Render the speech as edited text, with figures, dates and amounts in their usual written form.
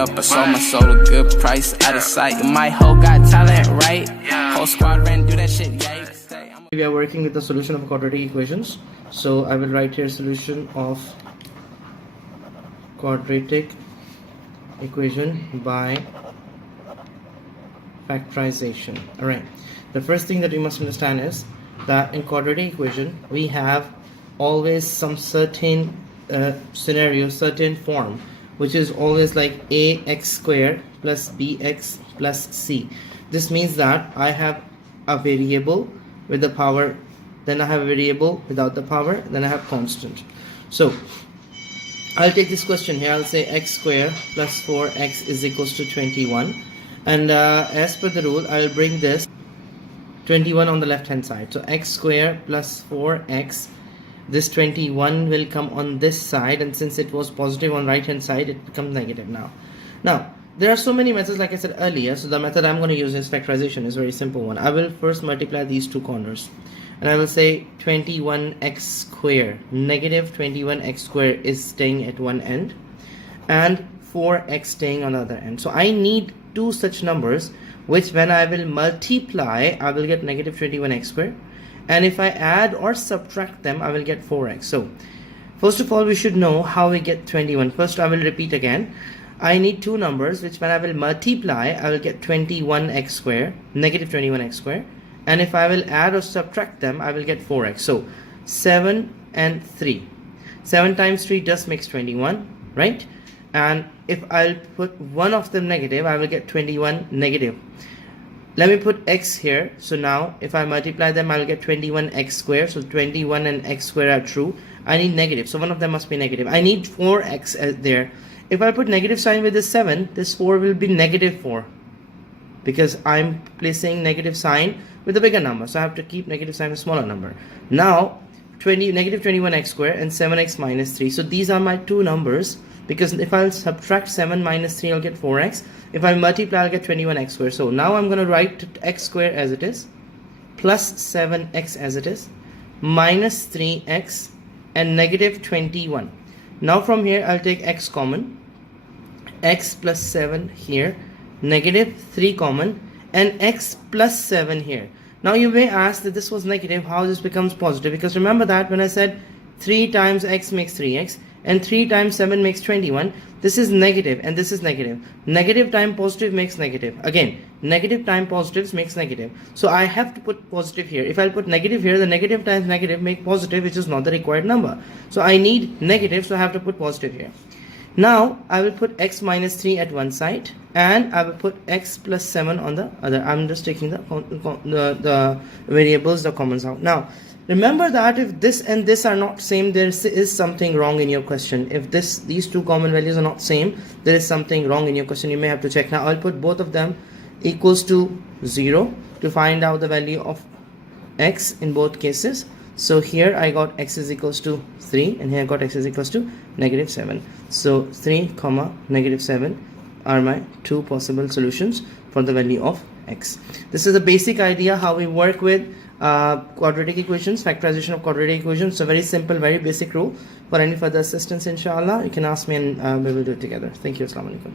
up, I sold my soul a good price, out of sight. My hoe got talent, right? Whole squad ran, do that shit, yay. We are working with the solution of quadratic equations. So I will write here solution of quadratic equation by factorization. Alright, the first thing that you must understand is that in quadratic equation we have always some certain scenario, certain form, which is always like ax square plus bx plus c. This means that I have a variable with the power, then I have a variable without the power, then I have constant. So I'll take this question here. I'll say x square plus 4x is equals to 21, and as per the rule I'll bring this 21 on the left hand side. So x square plus 4x, this 21 will come on this side, and since it was positive on right hand side, it becomes negative now. There are so many methods, like I said earlier. So the method I'm going to use is factorization. Is a very simple one. I will first multiply these two corners, and I will say 21x square, negative 21x square is staying at one end and 4x staying on the other end. So I need two such numbers which when I will multiply I will get negative 21x square, and if I add or subtract them I will get 4x. So first of all we should know how we get 21. First I will repeat again. I need two numbers which when I will multiply I will get 21x square, negative 21x square, and if I will add or subtract them I will get 4x. So 7 and 3. 7 times 3 just makes 21, right? And if I'll put one of them negative I will get 21 negative. Let me put x here. So now if I multiply them I will get 21x square. So 21 and x square are true. I need negative, so one of them must be negative. I need 4x there. If I put negative sign with this 7, this 4 will be negative 4, because I'm placing negative sign with a bigger number, so I have to keep negative sign with a smaller number. Now negative 21x square and 7x minus 3. So these are my two numbers, because if I'll subtract 7 minus 3 I'll get 4x. If I multiply I'll get 21x square. So now I'm going to write x square as it is, plus 7x as it is, minus 3x and negative 21. Now from here I'll take x common, x plus 7 here, negative 3 common, and x plus 7 here. Now you may ask that this was negative, how this becomes positive? Because remember that when I said 3 times x makes 3x and 3 times 7 makes 21, this is negative and this is negative. Negative times positive makes negative. Again, negative times positives makes negative. So I have to put positive here. If I put negative here, the negative times negative make positive, which is not the required number. So I need negative, so I have to put positive here. Now I will put x minus 3 at one side and I will put x plus 7 on the other. I'm just taking the variables, the commons out. Now remember that if this and this are not same, there is something wrong in your question. If these two common values are not same, there is something wrong in your question. You may have to check. Now I'll put both of them equals to 0 to find out the value of x in both cases. So here I got x is equals to 3 and here I got x is equals to negative 7. So 3 comma negative 7 are my two possible solutions for the value of x. This is the basic idea how we work with quadratic equations, factorization of quadratic equations. So very simple, very basic rule. For any further assistance inshallah you can ask me and we will do it together. Thank you. Assalamu alaikum.